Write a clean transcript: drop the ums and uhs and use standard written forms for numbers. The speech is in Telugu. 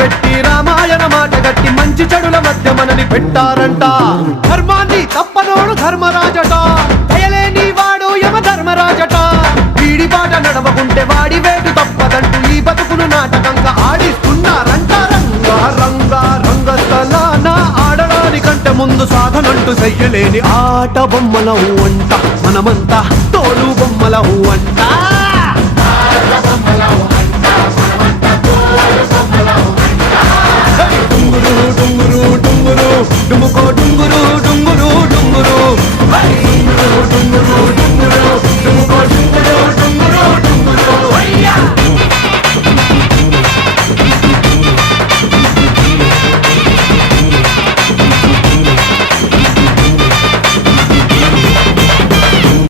పెట్టి రామాయణ మాట గట్టి మంచి చెడుల మధ్య మనని పెట్టారంట. ధర్మాన్ని తప్పనోడు ధర్మరాజట, దయలేని వాడు యమ ధర్మరాజట. వీడి బాట నడవకుంటే వాడి వేటు తప్పదంటూ ఈ బతుకును నాటకంగా ఆడిస్తున్నారంట. రంగా రంగా రంగస్థలాన ఆడడానికంటే ముందు సాధనంటూ చెయ్యలేని ఆట బొమ్మలవు అంట. మనమంతా తోలు బొమ్మలవు అంట.